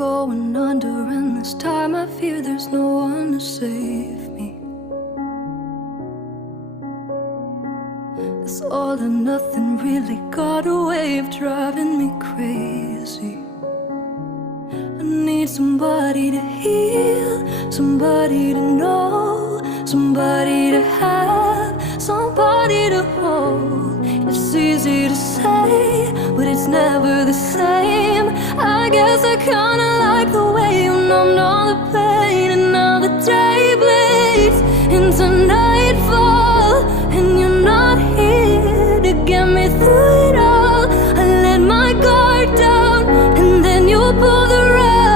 going under, and this time I fear there's no one to save me. This all or nothing really got a way of driving me crazy. I need somebody to heal, somebody to know, somebody to have, somebody to hold. It's easy to say, but it's never the same. I guess I kinda